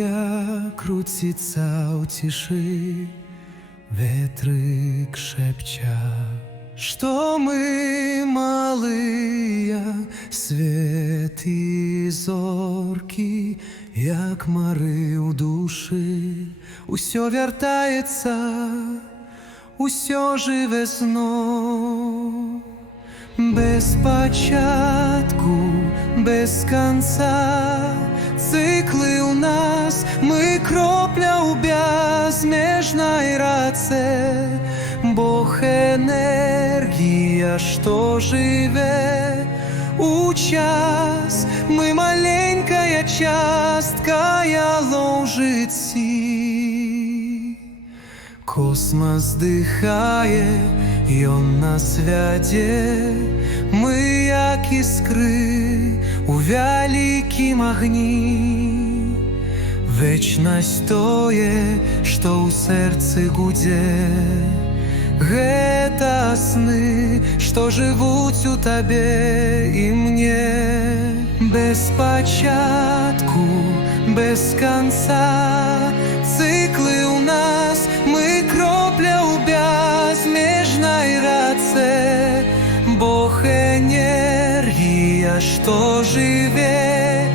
життя крутиться у тиши, ветрик шепча, что мы малые, свет і зорки, як мари у душі, усьо вертається, усьо живе знов. Без початку, без конца, цикли у нас, ми кропля у безмежной раце. Бог енергія, що живе у час, ми маленькая частка яго житті. Космос дихає, і он нас вядзе, ми як іскри у вялікім агні. Вечнасць тое, што ў сэрцы гудзе, гэта сны, што жывуць у табе і мне. Без пачатку, без конца, циклы у нас, мы кропля у безмежной раце. Бог энергия, что живе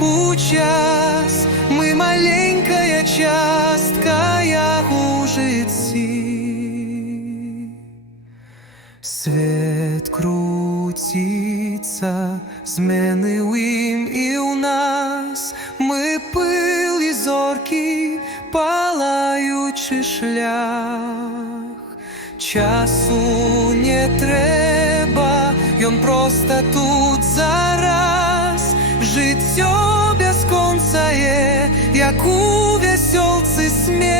у час, мы маленькая частка яго житті. Свет крутится, змены у ім і у нас, мы пыл і зорки, палаючы шлях. Часу не трэба, ён просто тут зараз. Жыццё бясконцае, як у вясёлцы смех.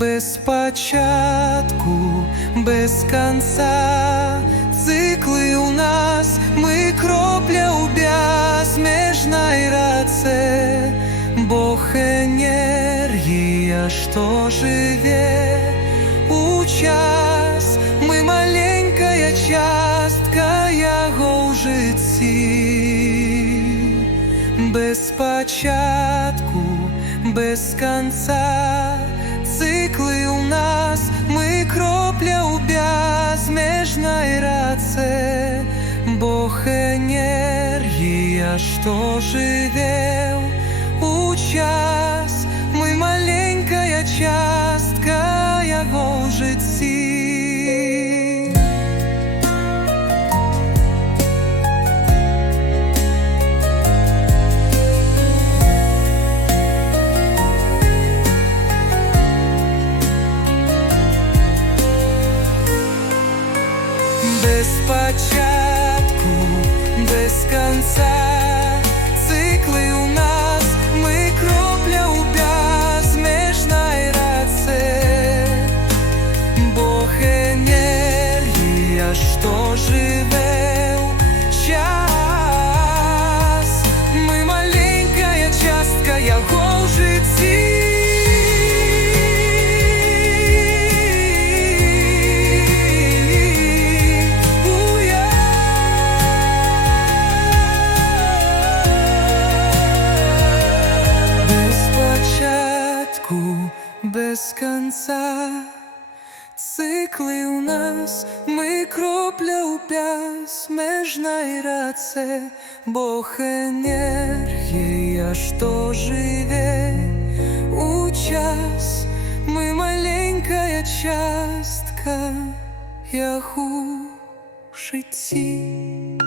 Без початку, без конца, циклы у нас, мы кропля у безмежной раце. Бог энергия, что живе у час, мы маленькая частка яго житті. Без початку, без конца, циклы у нас, мы кропля у безмежной раце. Бог энергия, что живе у час, мы маленькая частка яго житті. Без початку, без конца, циклы у нас, мы кропля у безмежной раце. Бог энергия, что живе у час, мы маленькая частка яго житті. Без конца, циклы у нас, мы кропля у безмежной раце. Бог энергия, что живе у час, мы маленькая частка яго житті.